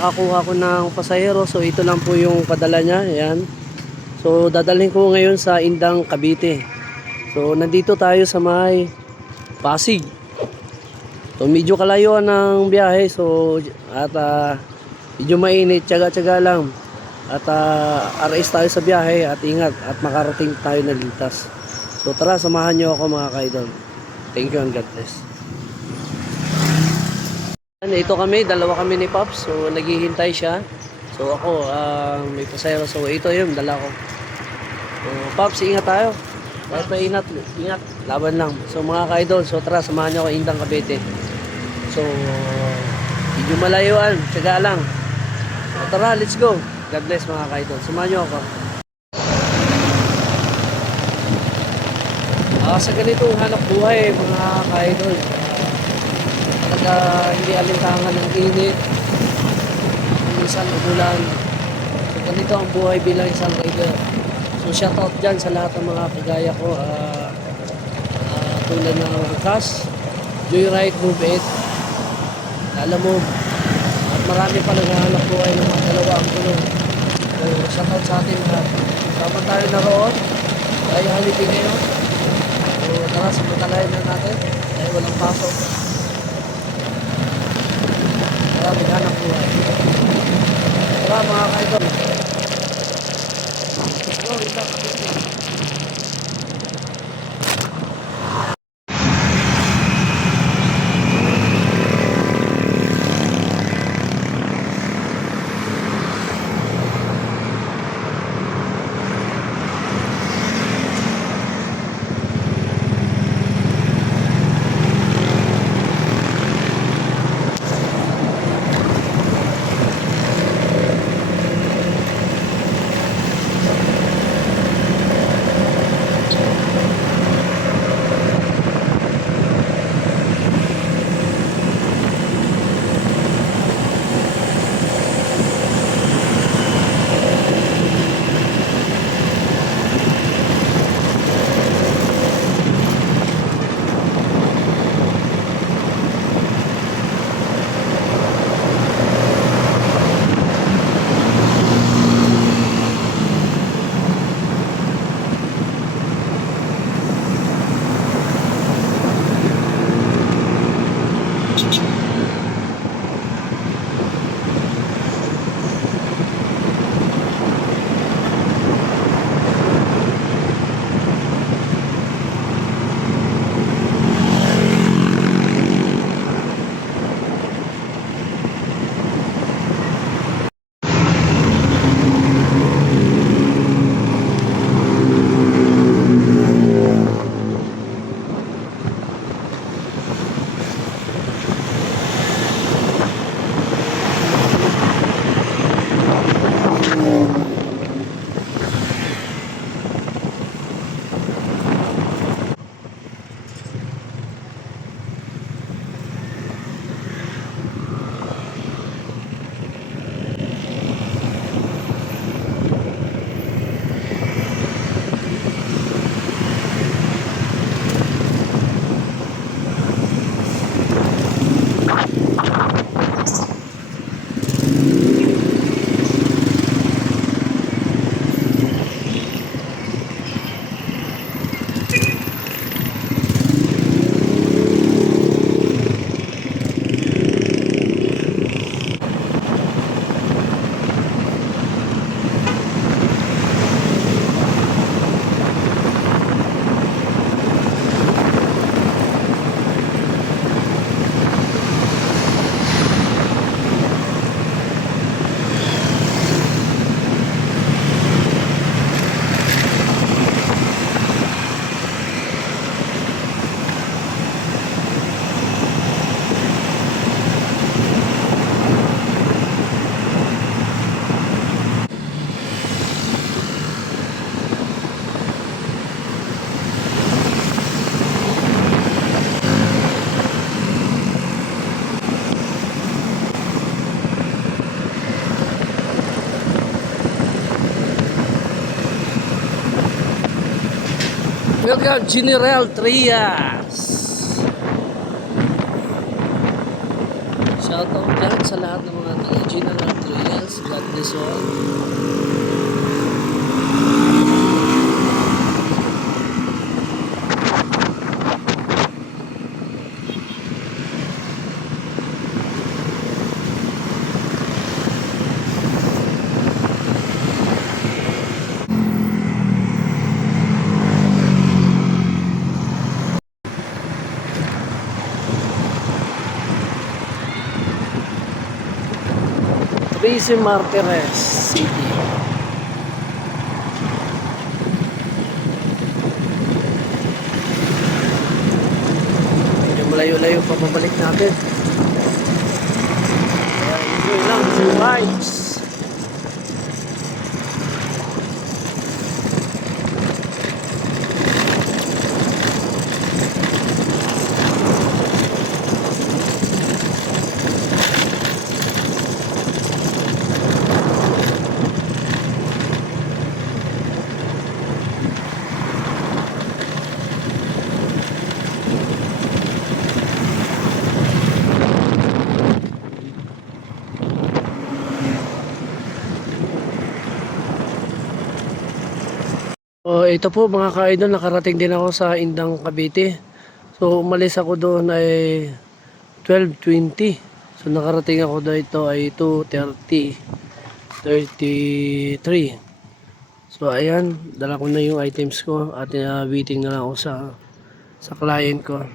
Nakakuha ko ng pasahero, so ito lang po yung padala niya. Ayan. So dadalhin ko ngayon sa Indang, Cavite. So nandito tayo sa may Pasig. So medyo kalayuan ng biyahe, so at medyo mainit, tiyaga-tiyaga lang. At RS tayo sa biyahe at ingat at makarating tayo na ligtas. So tara, samahan niyo ako mga kaidol. Thank you and God bless. Ito kami, dalawa kami ni Pops. So naghihintay siya. So ako, may pasahero. So ito yun, dala ko. So Pops, ingat tayo. Kahit maingat, ingat. Laban lang. So mga ka-idol, so tara, samahan niyo ako Indang, Cavite. So medyo malayuan, tiyaga lang. So tara, let's go. God bless mga ka-idol. Samahan niyo ako. Sa ganitong hanap buhay mga ka-idol, talaga hindi alintangan ng init, minsan umulan. So ganito ang buhay bilang isang rider. So shoutout dyan sa lahat ng mga kagaya ko, tulad ng Cash, Joyride, Move It, alam mo, at marami pa naghahanap buhay ng mga dalawang gulong. So shoutout sa atin lahat. Tama tayo na roon, tayo halipin ngayon. So tara, sumutalayan na natin dahil walang pasok. Tara, maghanap buhay. Tara mga kaidol. Go, Indang, Cavite. Welcome General Trias. Shoutout dyan sa lahat ng mga taga General This one. Tracy Martirez City. Medyo malayo-layo pa pabalik natin. Kaya enjoy lang sa vibes. Oh, ito po mga ka-idol, nakarating din ako sa Indang, Cavite. So umalis ako doon ay 12:20. So nakarating ako dito ay 2:30, 33. So ayan, dala ko na yung items ko at waiting na lang ako sa client ko.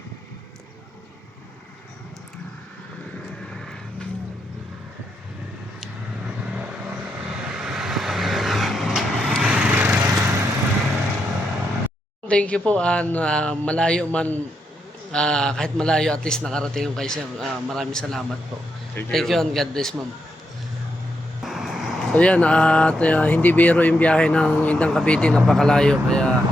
Thank you po, malayo man, kahit malayo at least nakarating yung kay sir. Maraming salamat po. Thank you and God bless, ma'am. So yan, at hindi biro yung biyahe ng Indang, Cavite, napakalayo. Kaya,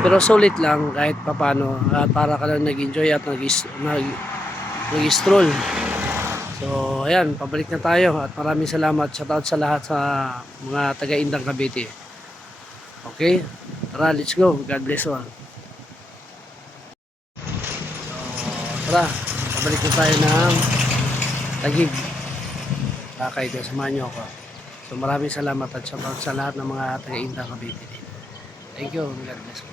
pero sulit lang kahit papano, para ka lang nag-enjoy at nag-stroll. So ayan, pabalik na tayo at maraming salamat. Shoutout sa lahat sa mga taga Indang, Cavite. Okay, tara, let's go. God bless all. So, tara, pabalik na tayo ng Taguig. Kayo, samahan nyo ako. So maraming salamat at shoutout sa lahat ng mga taga Indang, Cavite. Thank you. God bless.